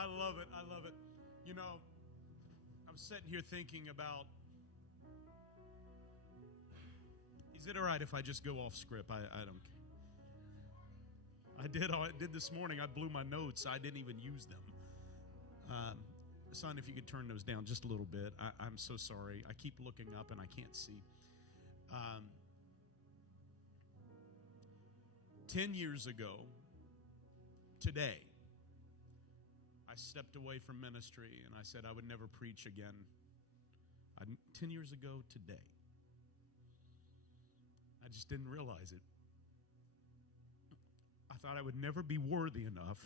I love it. I love it. You know, I was sitting here thinking about, is it all right if I just go off script? I don't care. I did this morning. I blew my notes. I didn't even use them. Son, if you could turn those down just a little bit. I'm so sorry. I keep looking up and I can't see. 10 years ago, today, I stepped away from ministry and I said I would never preach again. 10 years ago today. I just didn't realize it. I thought I would never be worthy enough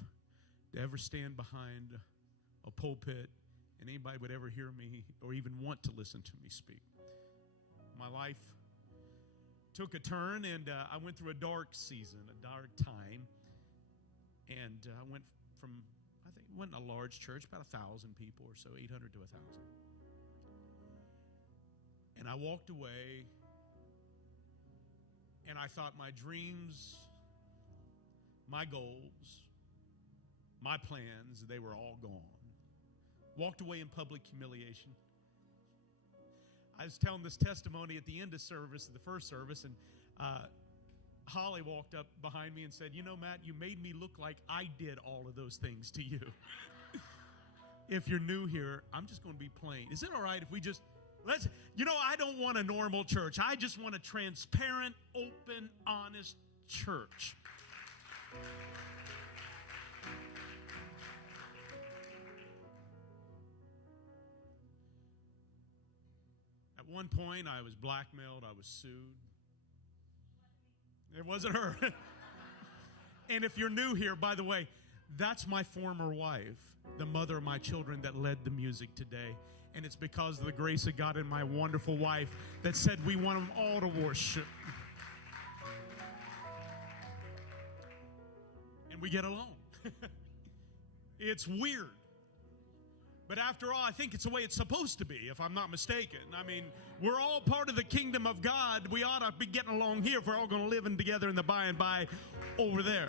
to ever stand behind a pulpit and anybody would ever hear me or even want to listen to me speak. My life took a turn, and I went through a dark season, a dark time. And I went from, I think, went in a large church, about 1,000 people or so, 800 to 1,000. And I walked away, and I thought my dreams, my goals, my plans, they were all gone. Walked away in public humiliation. I was telling this testimony at the end of service, the first service, and Holly walked up behind me and said, you know, Matt, you made me look like I did all of those things to you. If you're new here, I'm just going to be plain. Is it all right if we just, I don't want a normal church. I just want a transparent, open, honest church. At one point, I was blackmailed. I was sued. It wasn't her. And if you're new here, by the way, that's my former wife, the mother of my children that led the music today. And it's because of the grace of God and my wonderful wife that said we want them all to worship. And we get along. It's weird. But after all, I think it's the way it's supposed to be, if I'm not mistaken. I mean, we're all part of the kingdom of God. We ought to be getting along here if we're all going to live in together in the by and by over there.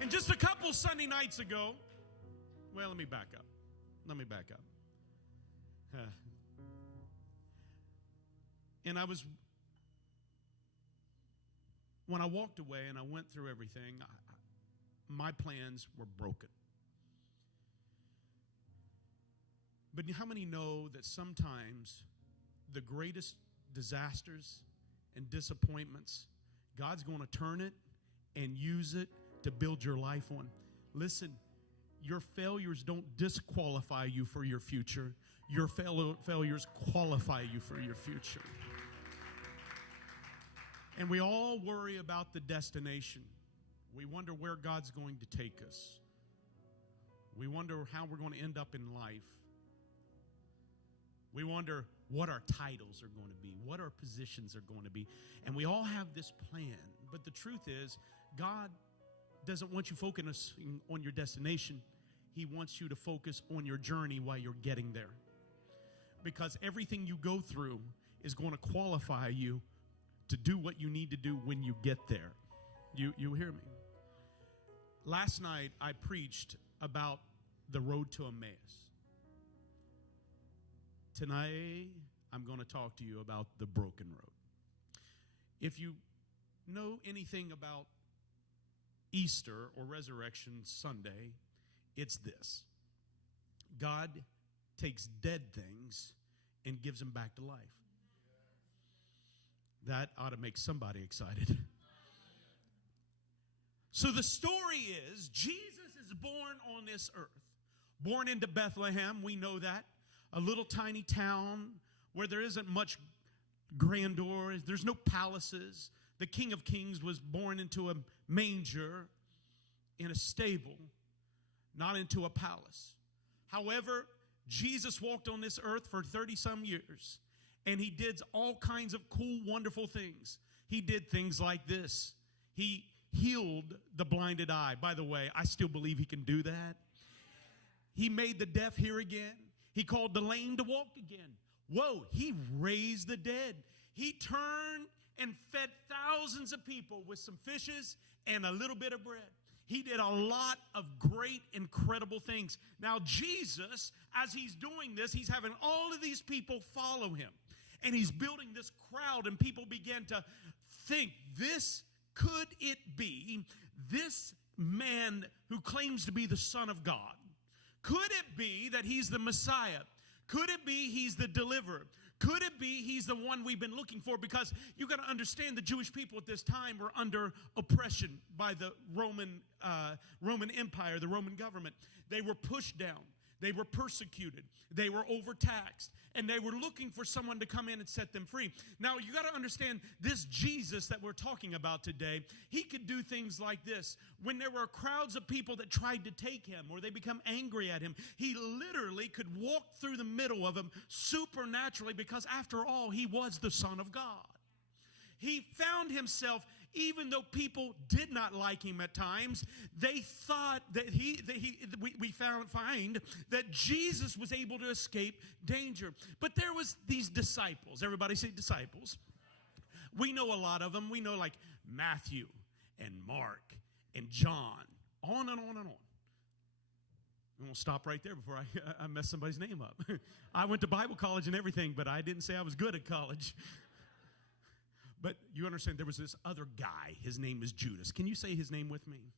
And just a couple Sunday nights ago, well, let me back up. And when I walked away and I went through everything, my plans were broken. But how many know that sometimes the greatest disasters and disappointments, God's going to turn it and use it to build your life on? Listen, your failures don't disqualify you for your future. Your failures qualify you for your future. And we all worry about the destination. We wonder where God's going to take us. We wonder how we're going to end up in life. We wonder what our titles are going to be, what our positions are going to be. And we all have this plan. But the truth is, God doesn't want you focusing on your destination. He wants you to focus on your journey while you're getting there. Because everything you go through is going to qualify you to do what you need to do when you get there. You hear me? Last night, I preached about the road to Emmaus. Tonight, I'm going to talk to you about the broken road. If you know anything about Easter or Resurrection Sunday, it's this. God takes dead things and gives them back to life. That ought to make somebody excited. So the story is, Jesus is born on this earth. Born into Bethlehem, we know that. A little tiny town where there isn't much grandeur. There's no palaces. The King of Kings was born into a manger in a stable, not into a palace. However, Jesus walked on this earth for 30-some years, and he did all kinds of cool, wonderful things. He did things like this. He healed the blinded eye. By the way, I still believe he can do that. He made the deaf hear again. He called the lame to walk again. Whoa, he raised the dead. He turned and fed thousands of people with some fishes and a little bit of bread. He did a lot of great, incredible things. Now, Jesus, as he's doing this, he's having all of these people follow him. And he's building this crowd, and people begin to think, could it be this man who claims to be the Son of God? Could it be that he's the Messiah? Could it be he's the deliverer? Could it be he's the one we've been looking for? Because you got to understand, the Jewish people at this time were under oppression by the Roman Empire, the Roman government. They were pushed down. They were persecuted. They were overtaxed. And they were looking for someone to come in and set them free. Now, you got to understand, this Jesus that we're talking about today, he could do things like this. When there were crowds of people that tried to take him or they become angry at him, he literally could walk through the middle of them supernaturally, because after all, he was the Son of God. He found himself, even though people did not like him at times, they thought that we find that Jesus was able to escape danger. But there was these disciples. Everybody say disciples. We know a lot of them. We know like Matthew and Mark and John, on and on and on. I'm going to stop right there before I mess somebody's name up. I went to Bible college and everything, but I didn't say I was good at college. But you understand, there was this other guy. His name is Judas. Can you say his name with me?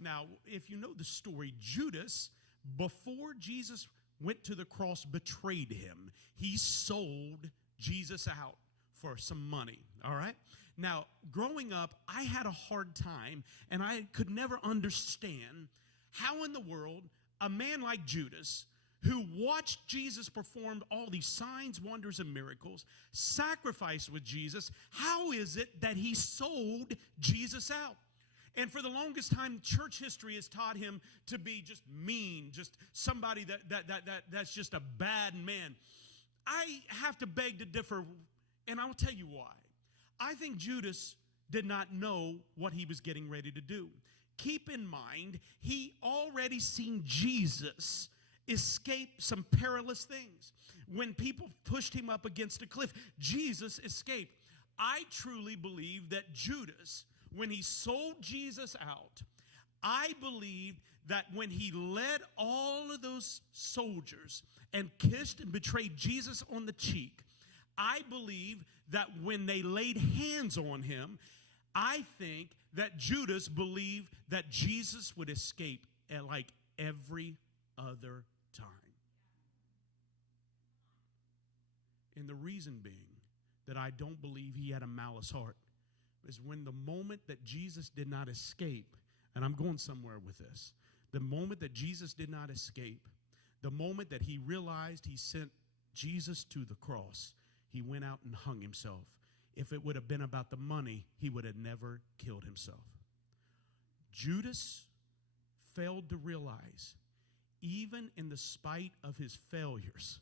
Now, if you know the story, Judas, before Jesus went to the cross, betrayed him. He sold Jesus out for some money, all right? Now, growing up, I had a hard time, and I could never understand how in the world a man like Judas, who watched Jesus perform all these signs, wonders, and miracles, sacrificed with Jesus, how is it that he sold Jesus out? And for the longest time, church history has taught him to be just mean, just somebody that's just a bad man. I have to beg to differ, and I will tell you why. I think Judas did not know what he was getting ready to do. Keep in mind, he already seen Jesus escape some perilous things. When people pushed him up against a cliff, Jesus escaped. I truly believe that Judas, when he sold Jesus out, I believe that when he led all of those soldiers and kissed and betrayed Jesus on the cheek, I believe that when they laid hands on him, I think that Judas believed that Jesus would escape like every other time. And the reason being that I don't believe he had a malice heart is when the moment that Jesus did not escape, and I'm going somewhere with this, the moment that Jesus did not escape, the moment that he realized he sent Jesus to the cross, he went out and hung himself. If it would have been about the money, he would have never killed himself. Judas failed to realize, even in the spite of his failures,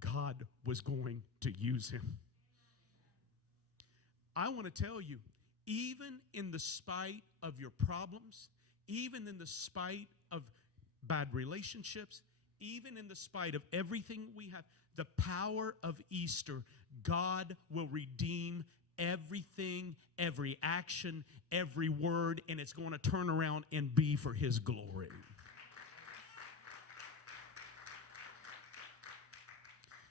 God was going to use him. I want to tell you, even in the spite of your problems, even in the spite of bad relationships, even in the spite of everything we have, the power of Easter, God will redeem everything, every action, every word, and it's going to turn around and be for his glory.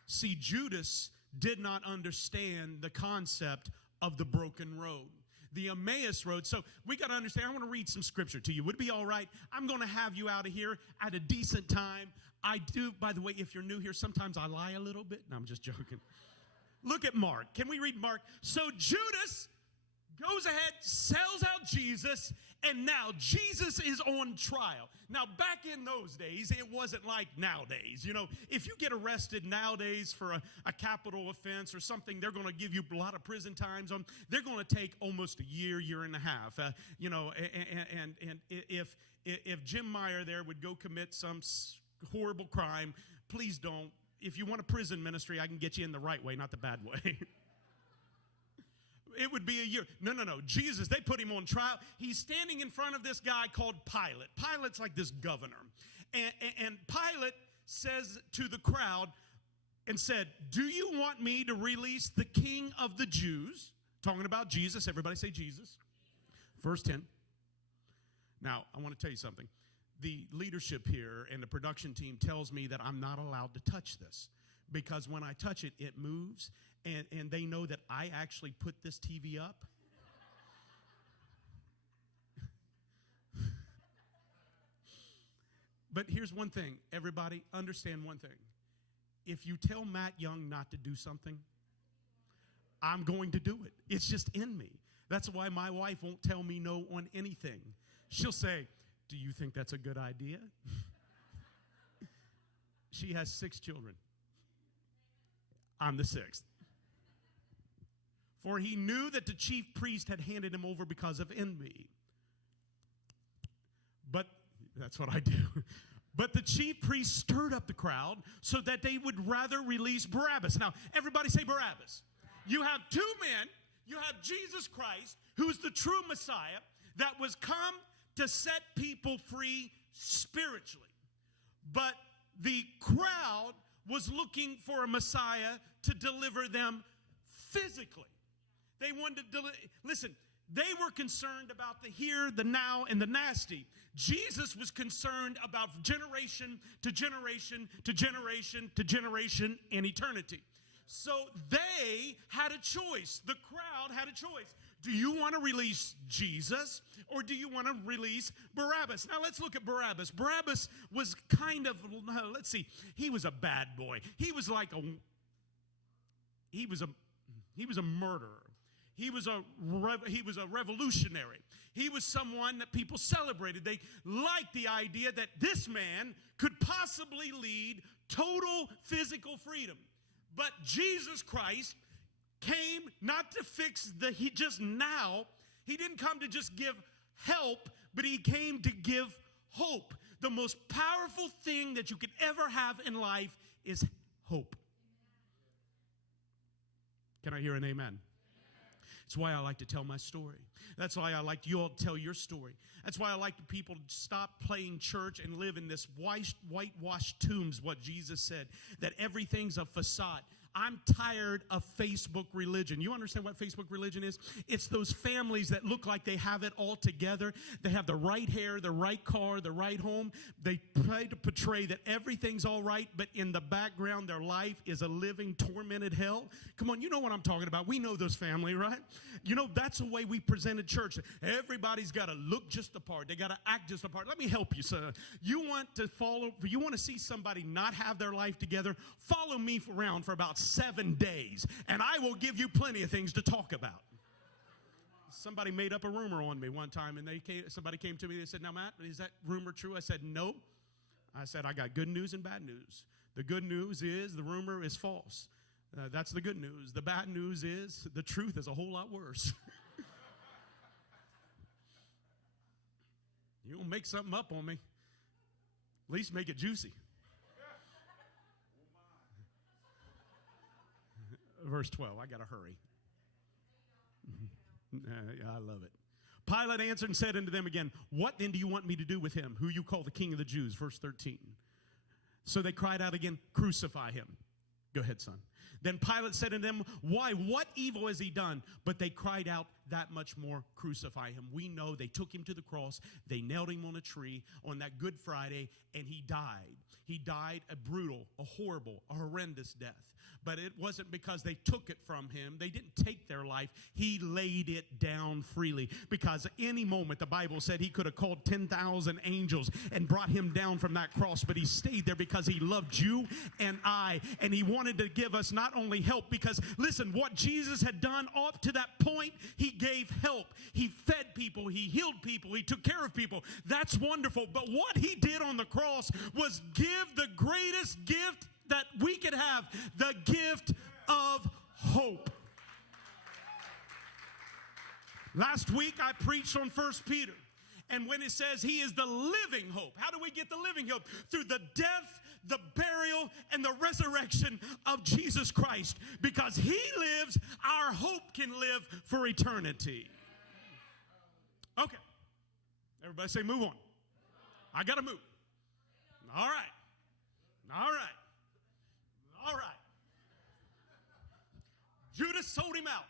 See, Judas did not understand the concept of the broken road, the Emmaus road. So we got to understand. I want to read some scripture to you. Would it be all right? I'm going to have you out of here at a decent time. I do, by the way, if you're new here, sometimes I lie a little bit. No, I'm just joking. Look at Mark. Can we read Mark? So Judas goes ahead, sells out Jesus, and now Jesus is on trial. Now, back in those days, it wasn't like nowadays. You know, if you get arrested nowadays for a capital offense or something, they're going to give you a lot of prison times. They're going to take almost a year, year and a half. And if Jim Meyer there would go commit some horrible crime, please don't. If you want a prison ministry, I can get you in the right way, not the bad way. It would be a year. No. Jesus, they put him on trial. He's standing in front of this guy called Pilate. Pilate's like this governor. And Pilate says to the crowd and said, "Do you want me to release the King of the Jews?" Talking about Jesus. Everybody say Jesus. Verse 10. Now, I want to tell you something. The leadership here and the production team tells me that I'm not allowed to touch this because when I touch it, it moves, and they know that I actually put this TV up. But here's one thing. Everybody, understand one thing. If you tell Matt Young not to do something, I'm going to do it. It's just in me. That's why my wife won't tell me no on anything. She'll say, do you think that's a good idea? She has 6 children. I'm the 6th. For he knew that the chief priest had handed him over because of envy. But that's what I do. But the chief priest stirred up the crowd so that they would rather release Barabbas. Now, everybody say Barabbas. You have 2 men. You have Jesus Christ, who's the true Messiah, that was come to set people free spiritually. But the crowd was looking for a Messiah to deliver them physically. They wanted to listen, they were concerned about the here, the now, and the nasty. Jesus was concerned about generation to generation to generation to generation and eternity. So they had a choice. The crowd had a choice. Do you want to release Jesus or do you want to release Barabbas? Now let's look at Barabbas. Barabbas was kind of, let's see, he was a bad boy. He was like he was a murderer. He was a revolutionary. He was someone that people celebrated. They liked the idea that this man could possibly lead total physical freedom. But Jesus Christ came not to fix just now. He didn't come to just give help, but he came to give hope. The most powerful thing that you could ever have in life is hope. Can I hear an amen? That's why I like to tell my story. That's why I like you all to tell your story. That's why I like people to stop playing church and live in this whitewashed tombs, what Jesus said, that everything's a facade. I'm tired of Facebook religion. You understand what Facebook religion is? It's those families that look like they have it all together. They have the right hair, the right car, the right home. They try to portray that everything's all right, but in the background, their life is a living, tormented hell. Come on, you know what I'm talking about. We know those family, right? You know, that's the way we presented church. Everybody's got to look just the part. They got to act just the part. Let me help you, sir. You want to see somebody not have their life together? Follow me around for about 7 days, and I will give you plenty of things to talk about. Somebody made up a rumor on me one time, and somebody came to me. They said, now, Matt, is that rumor true? I said, no. I said, I got good news and bad news. The good news is the rumor is false. That's the good news. The bad news is the truth is a whole lot worse. You don't make something up on me. At least make it juicy. Verse 12, I got to hurry. I love it. Pilate answered and said unto them again, what then do you want me to do with him, who you call the King of the Jews? Verse 13. So they cried out again, crucify him. Go ahead, son. Then Pilate said unto them, why, what evil has he done? But they cried out that much more, crucify him. We know they took him to the cross. They nailed him on a tree on that Good Friday, and he died. He died a brutal, a horrible, a horrendous death. But it wasn't because they took it from him. They didn't take their life. He laid it down freely. Because any moment, the Bible said he could have called 10,000 angels and brought him down from that cross. But he stayed there because he loved you and I. And he wanted to give us not only help, because, listen, what Jesus had done up to that point, he gave help. He fed people. He healed people. He took care of people. That's wonderful. But what he did on the cross was give the greatest gift that we could have, the gift of hope. Last week I preached on 1 Peter, and when it says he is the living hope, how do we get the living hope? Through the death, the burial, and the resurrection of Jesus Christ. Because he lives, our hope can live for eternity. Okay. Everybody say move on. I got to move. All right. All right. All right. Judas sold him out.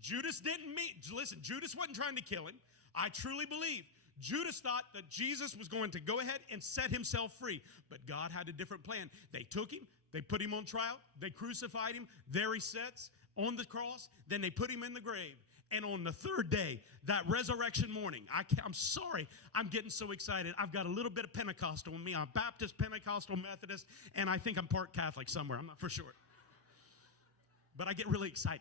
Judas didn't mean, listen, Judas wasn't trying to kill him. I truly believe Judas thought that Jesus was going to go ahead and set himself free, but God had a different plan. They took him, they put him on trial, they crucified him, there he sits on the cross, then they put him in the grave. And on the third day, that resurrection morning, I'm sorry, I'm getting so excited. I've got a little bit of Pentecostal in me. I'm Baptist, Pentecostal, Methodist, and I think I'm part Catholic somewhere. I'm not for sure. But I get really excited.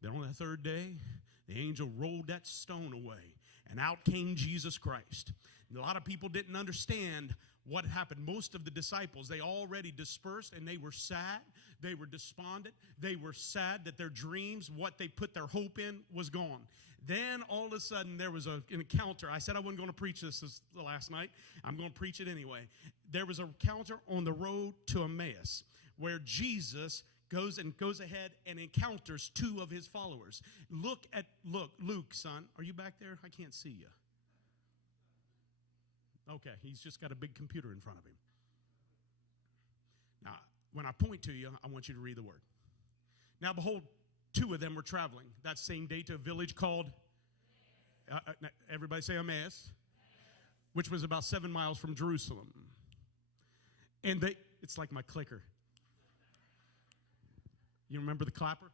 Then on the third day, the angel rolled that stone away, and out came Jesus Christ. And a lot of people didn't understand what happened. Most of the disciples, they already dispersed, and they were sad. They were despondent. They were sad that their dreams, what they put their hope in, was gone. Then all of a sudden, there was an encounter. I said I wasn't going to preach this last night. I'm going to preach it anyway. There was an encounter on the road to Emmaus where Jesus goes ahead and encounters two of his followers. Look, Luke, son. Are you back there? I can't see you. Okay, he's just got a big computer in front of him. Now, when I point to you, I want you to read the word. Now, behold, two of them were traveling that same day to a village called, everybody say Emmaus, which was about 7 miles from Jerusalem. And it's like my clicker. You remember the clapper?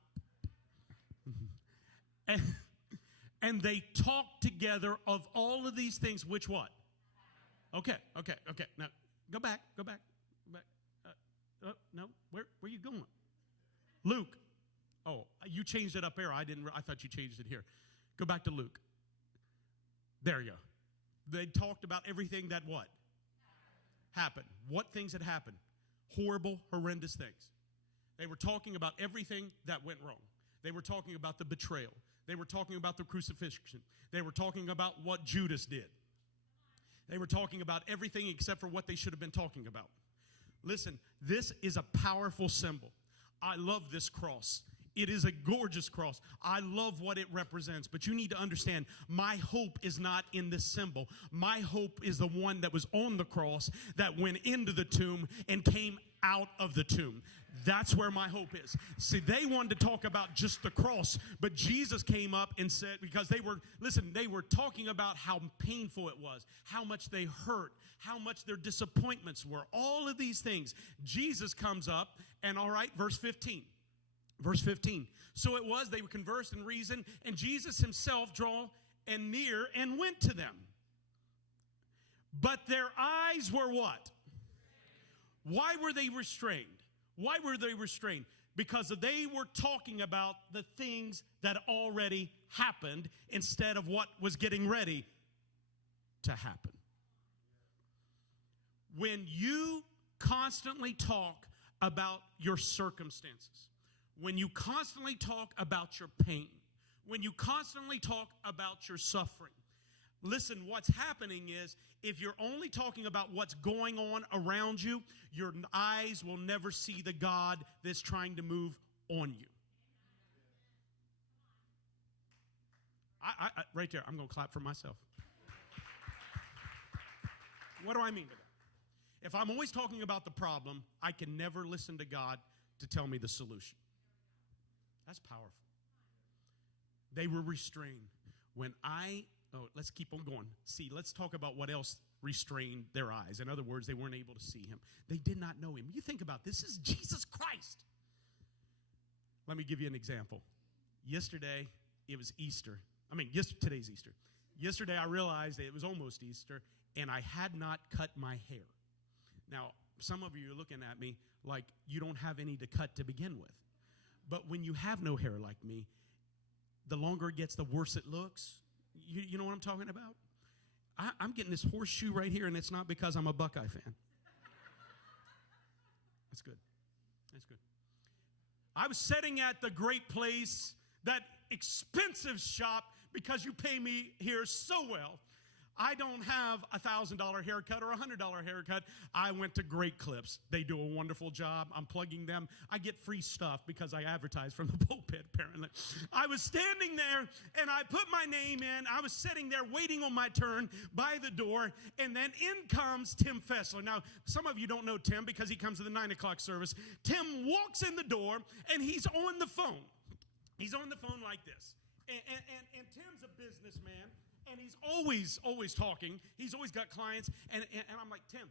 And they talked together of all of these things, which what? Okay. Now, go back. No, where are you going? Luke. Oh, you changed it up there. I thought you changed it here. Go back to Luke. There you go. They talked about everything that what? Happened. What things had happened? Horrible, horrendous things. They were talking about everything that went wrong. They were talking about the betrayal. They were talking about the crucifixion. They were talking about what Judas did. They were talking about everything except for what they should have been talking about. Listen, this is a powerful symbol. I love this cross. It is a gorgeous cross. I love what it represents. But you need to understand, my hope is not in this symbol. My hope is the one that was on the cross, that went into the tomb and came out of the tomb. That's where my hope is. See, they wanted to talk about just the cross, but Jesus came up and said, because they were talking about how painful it was, how much they hurt, how much their disappointments were, all of these things. Jesus comes up, and all right, verse 15. Verse 15. So it was, they conversed and reasoned, and Jesus himself drew and near and went to them. But their eyes were what? Why were they restrained? Why were they restrained? Because they were talking about the things that already happened instead of what was getting ready to happen. When you constantly talk about your circumstances, when you constantly talk about your pain, when you constantly talk about your suffering, listen, what's happening is if you're only talking about what's going on around you, your eyes will never see the God that's trying to move on you. I right there, I'm going to clap for myself. What do I mean by that? If I'm always talking about the problem, I can never listen to God to tell me the solution. That's powerful. They were restrained. Let's keep on going. See, let's talk about what else restrained their eyes. In other words, they weren't able to see him. They did not know him. You think about this is Jesus Christ. Let me give you an example. Yesterday, it was Easter. Today's Easter. Yesterday, I realized that it was almost Easter, and I had not cut my hair. Now, some of you are looking at me like you don't have any to cut to begin with. But when you have no hair like me, the longer it gets, the worse it looks. You know what I'm talking about? I'm getting this horseshoe right here, and it's not because I'm a Buckeye fan. That's good. That's good. I was sitting at the Great Place, that expensive shop, because you pay me here so well. I don't have a $1,000 haircut or a $100 haircut. I went to Great Clips. They do a wonderful job. I'm plugging them. I get free stuff because I advertise from the pulpit, apparently. I was standing there, and I put my name in. I was sitting there waiting on my turn by the door, and then in comes Tim Fessler. Now, some of you don't know Tim because he comes to the 9 o'clock service. Tim walks in the door, and he's on the phone. He's on the phone like this. And Tim's a businessman, and he's always talking. He's always got clients, and I'm like, Tim.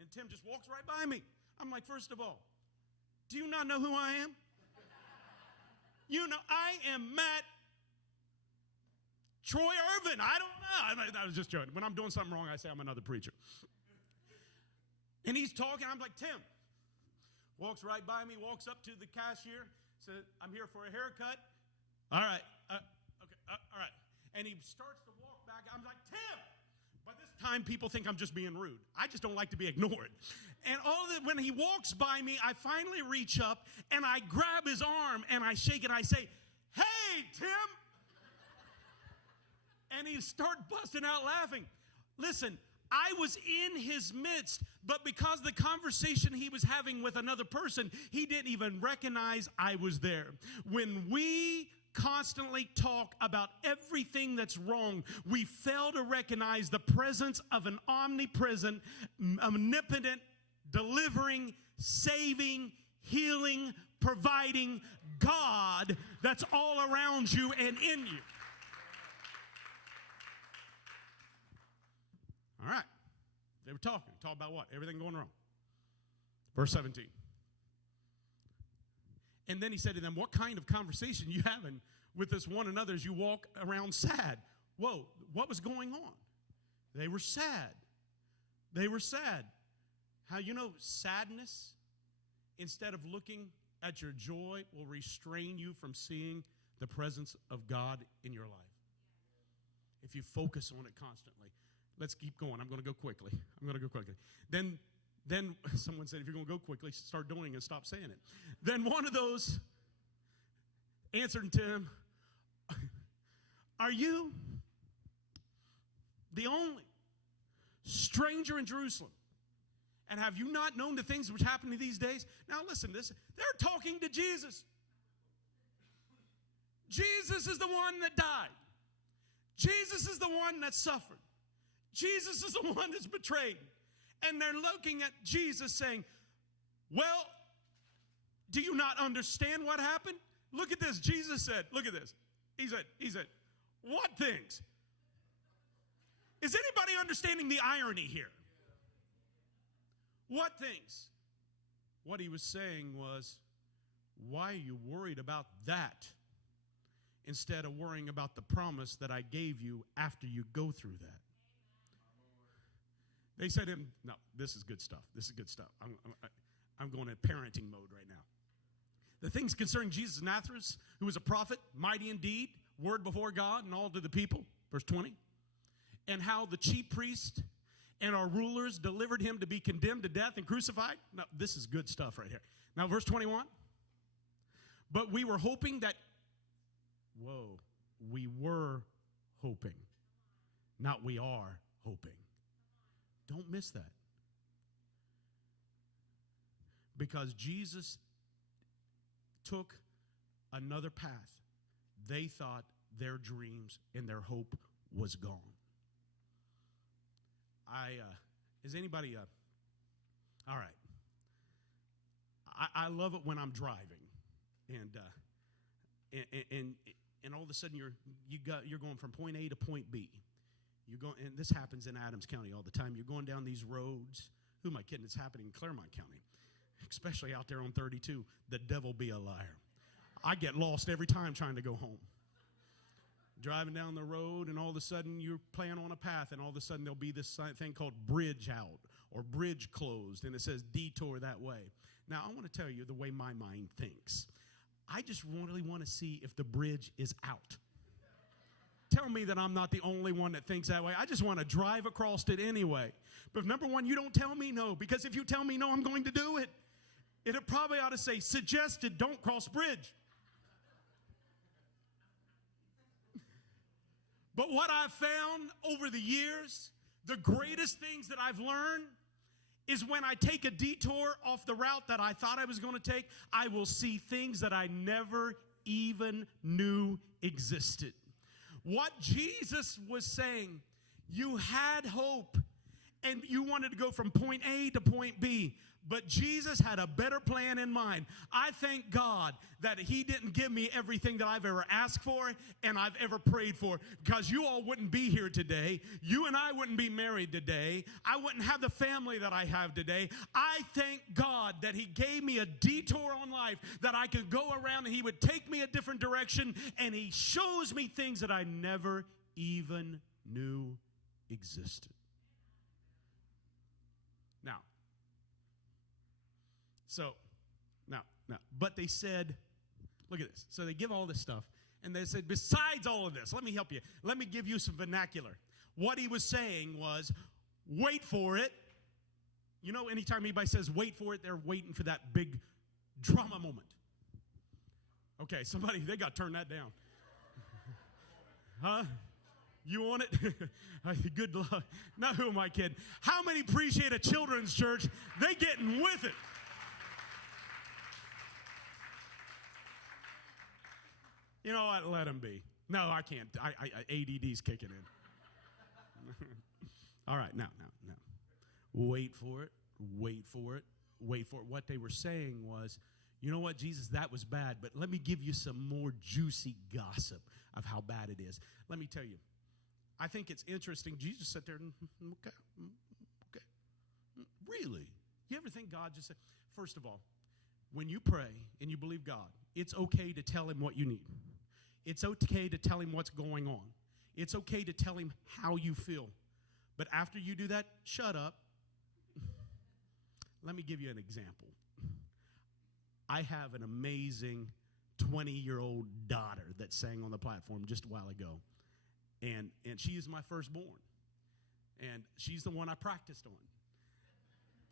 And Tim just walks right by me. I'm like, first of all, do you not know who I am? You know, I am Matt Troy Irvin. I don't know. I was just joking. When I'm doing something wrong, I say I'm another preacher. And he's talking. I'm like, Tim. Walks right by me, walks up to the cashier, says, I'm here for a haircut. All right. Okay. All right. And he starts to walk back. I'm like, Tim. By this time, people think I'm just being rude. I just don't like to be ignored. And when he walks by me, I finally reach up, and I grab his arm, and I shake it. I say, hey, Tim. And he starts busting out laughing. Listen, I was in his midst, but because the conversation he was having with another person, he didn't even recognize I was there. When we constantly talk about everything that's wrong, we fail to recognize the presence of an omnipresent, omnipotent, delivering, saving, healing, providing God that's all around you and in you. All right. They were talking about what? Everything going wrong. Verse 17. And then he said to them, what kind of conversation you having with this one another as you walk around sad? Whoa, what was going on? They were sad. They were sad. How you know sadness, instead of looking at your joy, will restrain you from seeing the presence of God in your life. If you focus on it constantly. Let's keep going. I'm going to go quickly. Then someone said, if you're going to go quickly, start doing it and stop saying it. Then one of those answered to him, are you the only stranger in Jerusalem? And have you not known the things which happen in these days? Now listen, they're talking to Jesus. Jesus is the one that died. Jesus is the one that suffered. Jesus is the one that's betrayed. And they're looking at Jesus saying, well, do you not understand what happened? Look at this. Jesus said, look at this. He said, what things? Is anybody understanding the irony here? What things? What he was saying was, why are you worried about that instead of worrying about the promise that I gave you after you go through that? They said to him, no, this is good stuff. This is good stuff. I'm going in parenting mode right now. The things concerning Jesus of Nazareth, who was a prophet, mighty indeed, word before God and all to the people, verse 20, and how the chief priest and our rulers delivered him to be condemned to death and crucified. Now, this is good stuff right here. Now, verse 21, but we were hoping that, we were hoping, not we are hoping. Don't miss that. Because Jesus took another path. They thought their dreams and their hope was gone. Is anybody, all right. I love it when I'm driving. And all of a sudden you're going from point A to point B. And this happens in Adams County all the time. You're going down these roads. Who am I kidding? It's happening in Claremont County, especially out there on 32. The devil be a liar. I get lost every time trying to go home. Driving down the road, and all of a sudden you're playing on a path, and all of a sudden there'll be this thing called bridge out or bridge closed, and it says detour that way. Now, I want to tell you the way my mind thinks. I just really want to see if the bridge is out. Tell me that I'm not the only one that thinks that way. I just want to drive across it anyway. But number one, you don't tell me no, because if you tell me no, I'm going to do it. It probably ought to say, suggested, don't cross bridge. But what I've found over the years, the greatest things that I've learned is when I take a detour off the route that I thought I was going to take, I will see things that I never even knew existed. What Jesus was saying, you had hope and you wanted to go from point A to point B. But Jesus had a better plan in mind. I thank God that he didn't give me everything that I've ever asked for and I've ever prayed for, because you all wouldn't be here today. You and I wouldn't be married today. I wouldn't have the family that I have today. I thank God that he gave me a detour on life, that I could go around and he would take me a different direction, and he shows me things that I never even knew existed. But they said, look at this. So they give all this stuff, and they said, besides all of this, let me help you. Let me give you some vernacular. What he was saying was, wait for it. You know, anytime anybody says wait for it, they're waiting for that big drama moment. Okay, somebody, they got to turn that down. Huh? You want it? Good luck. Now, who am I kidding? How many appreciate a children's church? They getting with it. You know what? Let them be. No, I can't. ADD's kicking in. All right, now. Wait for it. Wait for it. Wait for it. What they were saying was, you know what, Jesus, that was bad, but let me give you some more juicy gossip of how bad it is. Let me tell you, I think it's interesting. Jesus sat there and, okay. Really? You ever think God just said, first of all, when you pray and you believe God, it's okay to tell him what you need. It's okay to tell him what's going on. It's okay to tell him how you feel. But after you do that, shut up. Let me give you an example. I have an amazing 20-year-old daughter that sang on the platform just a while ago. And she is my firstborn. And she's the one I practiced on.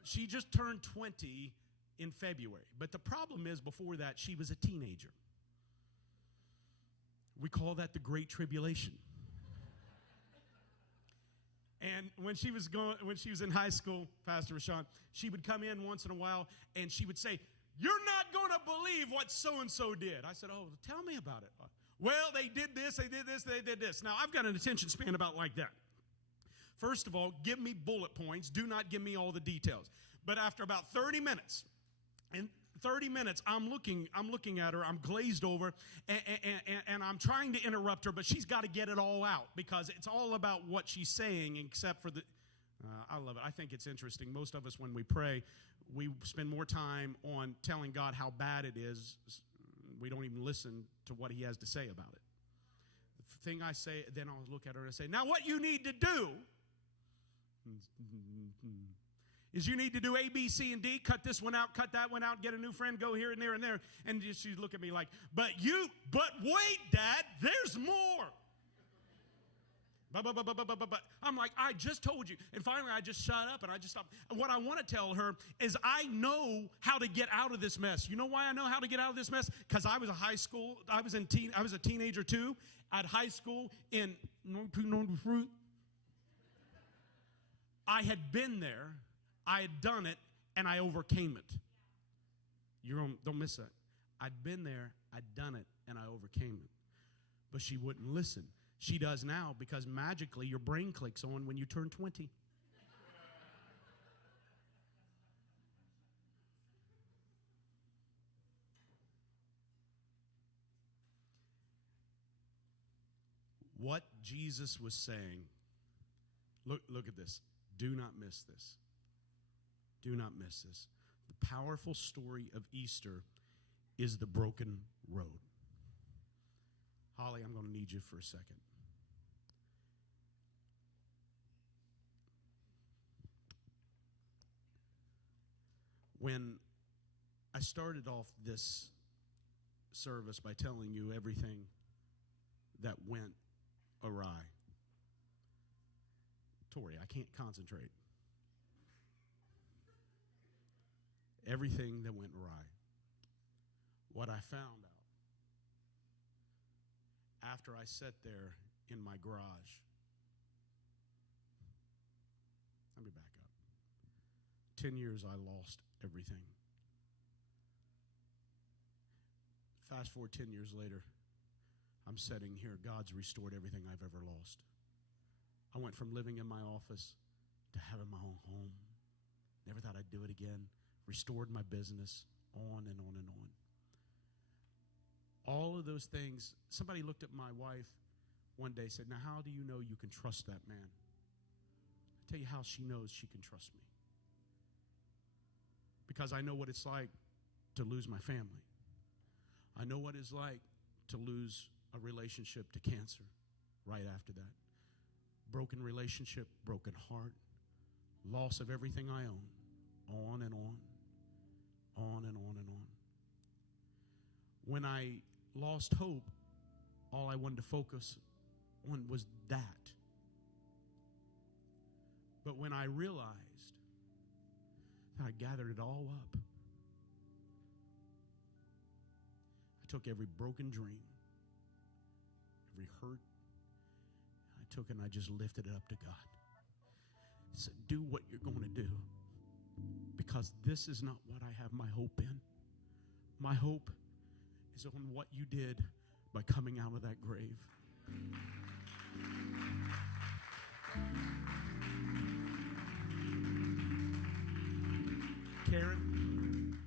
She just turned 20 in February. But the problem is, before that, she was a teenager. We call that the Great Tribulation. And when she was in high school, Pastor Rashawn, she would come in once in a while and she would say, "You're not going to believe what so-and-so did." I said, "Oh, tell me about it." "Well, they did this, they did this, they did this." Now, I've got an attention span about like that. First of all, give me bullet points. Do not give me all the details. But after about 30 minutes, I'm looking at her, I'm glazed over, and I'm trying to interrupt her, but she's got to get it all out because it's all about what she's saying, except for I love it. I think it's interesting. Most of us, when we pray, we spend more time on telling God how bad it is. We don't even listen to what he has to say about it. The thing I say, then I'll look at her and say, "Now what you need to do is you need to do A, B, C, and D, cut this one out, cut that one out, get a new friend, go here and there and there." And she'd look at me like, but wait, Dad, there's more. But I'm like, I just told you. And finally, I just shut up and I just stopped. And what I want to tell her is I know how to get out of this mess. You know why I know how to get out of this mess? Because I was I was a teenager too at high school in 1993. I had been there, I had done it, and I overcame it. Don't miss that. I'd been there, I'd done it, and I overcame it. But she wouldn't listen. She does now because magically your brain clicks on when you turn 20. What Jesus was saying, look at this. Do not miss this. Do not miss this. The powerful story of Easter is the broken road. Holly, I'm going to need you for a second. When I started off this service by telling you everything that went awry, Tori, I can't concentrate. Everything that went awry. What I found out after I sat there in my garage. Let me back up. 10 years I lost everything. Fast forward 10 years later, I'm sitting here. God's restored everything I've ever lost. I went from living in my office to having my own home. Never thought I'd do it again. Restored my business, on and on and on. All of those things. Somebody looked at my wife one day, said, now how do you know you can trust that man? I'll tell you how she knows she can trust me. Because I know what it's like to lose my family. I know what it's like to lose a relationship to cancer right after that. Broken relationship, broken heart, loss of everything I own, on and on, on and on and on. When I lost hope, all I wanted to focus on was that. But when I realized that I gathered it all up, I took every broken dream, every hurt, I took it and I just lifted it up to God. I said, do what you're going to do, because this is not what I have my hope in. My hope is on what you did by coming out of that grave. Karen,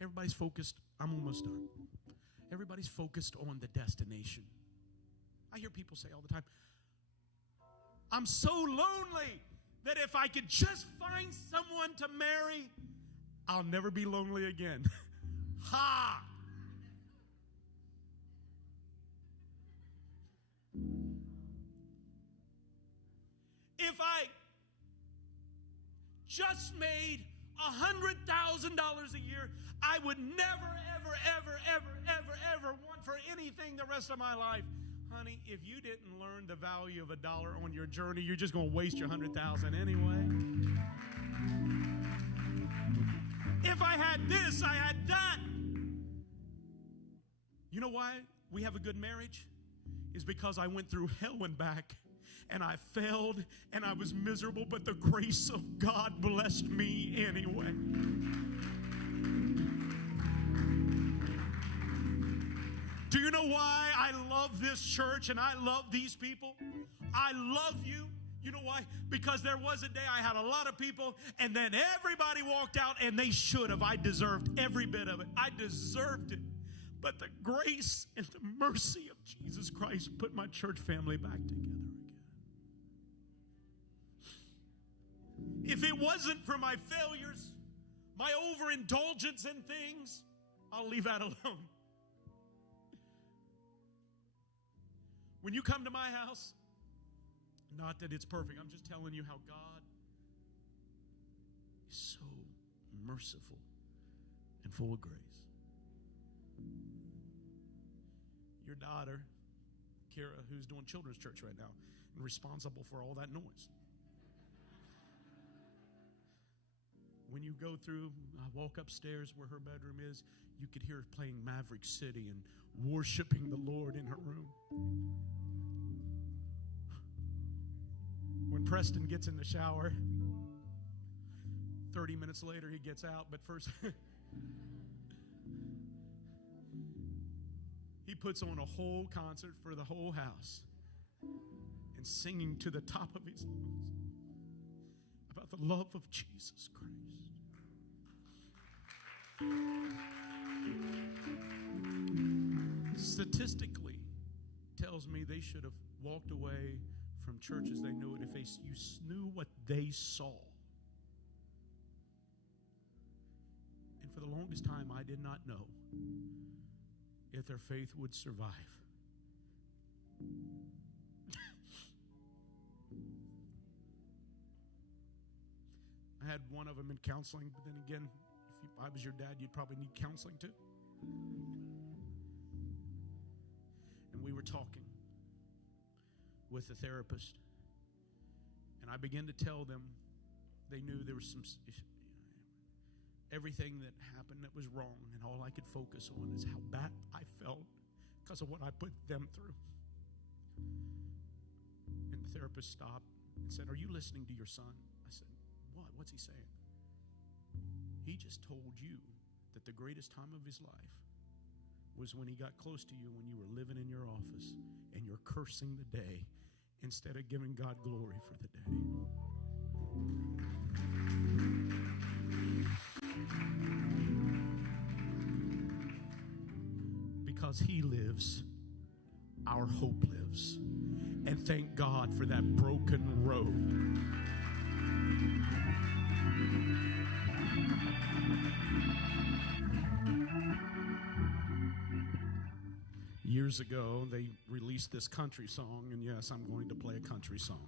everybody's focused. I'm almost done. Everybody's focused on the destination. I hear people say all the time, I'm so lonely that if I could just find someone to marry, I'll never be lonely again. Ha! If I just made $100,000 a year, I would never, ever, ever, ever, ever, ever want for anything the rest of my life. Honey, if you didn't learn the value of a dollar on your journey, you're just going to waste your $100,000 anyway. If I had this, I had that. You know why we have a good marriage? Is because I went through hell and back, and I failed, and I was miserable, but the grace of God blessed me anyway. Do you know why I love this church and I love these people? I love you. You know why? Because there was a day I had a lot of people, and then everybody walked out, and they should have. I deserved every bit of it. I deserved it. But the grace and the mercy of Jesus Christ put my church family back together again. If it wasn't for my failures, my overindulgence in things, I'll leave that alone. When you come to my house, not that it's perfect, I'm just telling you how God is so merciful and full of grace. Your daughter, Kira, who's doing children's church right now, and responsible for all that noise. When you go through, I walk upstairs where her bedroom is, you could hear her playing Maverick City and worshiping the Lord in her room. When Preston gets in the shower, 30 minutes later he gets out, but first he puts on a whole concert for the whole house and singing to the top of his lungs about the love of Jesus Christ. Statistically tells me they should have walked away from churches they knew it if you knew what they saw. And for the longest time, I did not know if their faith would survive. I had one of them in counseling, but then again, if I was your dad, you'd probably need counseling too. And we were talking with the therapist, and I began to tell them they knew there was everything that happened that was wrong, and all I could focus on is how bad I felt because of what I put them through. And the therapist stopped and said, "Are you listening to your son?" I said, "What? What's he saying?" "He just told you that the greatest time of his life was when he got close to you when you were living in your office and you're cursing the day instead of giving God glory for the day. Because he lives, our hope lives. And thank God for that broken road. Years ago, they released this country song, and yes, I'm going to play a country song.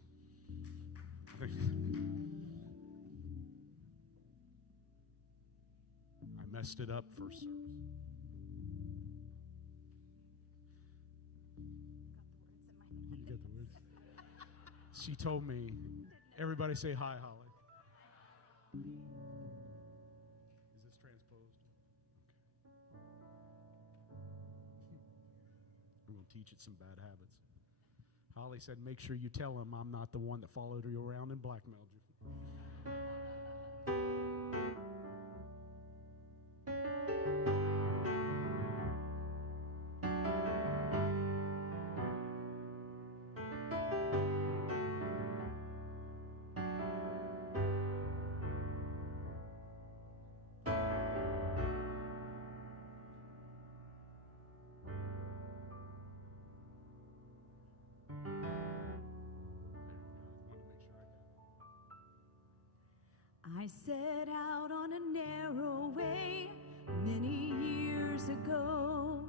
I messed it up first service. You got the words. She told me, everybody say hi, Holly. Is this transposed? Okay. I'm going to teach it some bad habits. Holly said, make sure you tell him I'm not the one that followed you around and blackmailed you. I set out on a narrow way many years ago,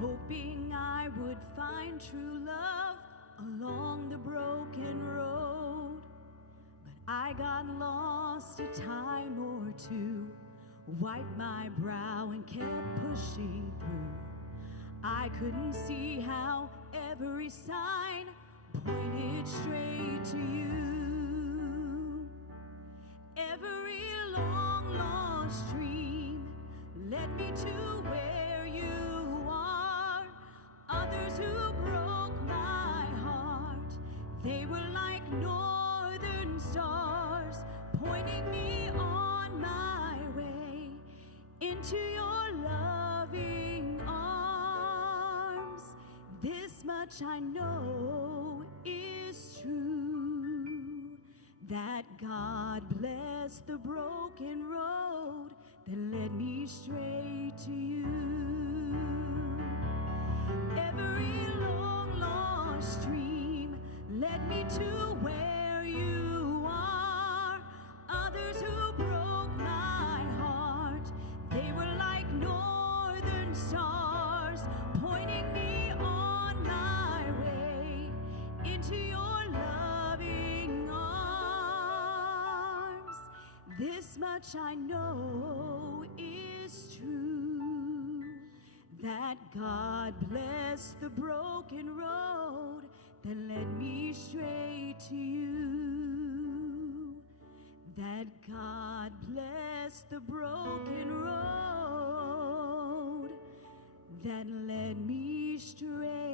hoping I would find true love along the broken road. But I got lost a time or two, wiped my brow and kept pushing through. I couldn't see how every sign pointed straight to you. Every long lost dream led me to where you are. Others who broke my heart, they were like northern stars, pointing me on my way into your loving arms. This much I know is true, that God blessed the broken road that led me straight to you. Every long lost dream led me to where you are. Others who broke my heart, they were like northern stars, pointing me on my way into your loving arms. This much I know is true, that God blessed the broken road that led me straight to you. That God blessed the broken road that led me straight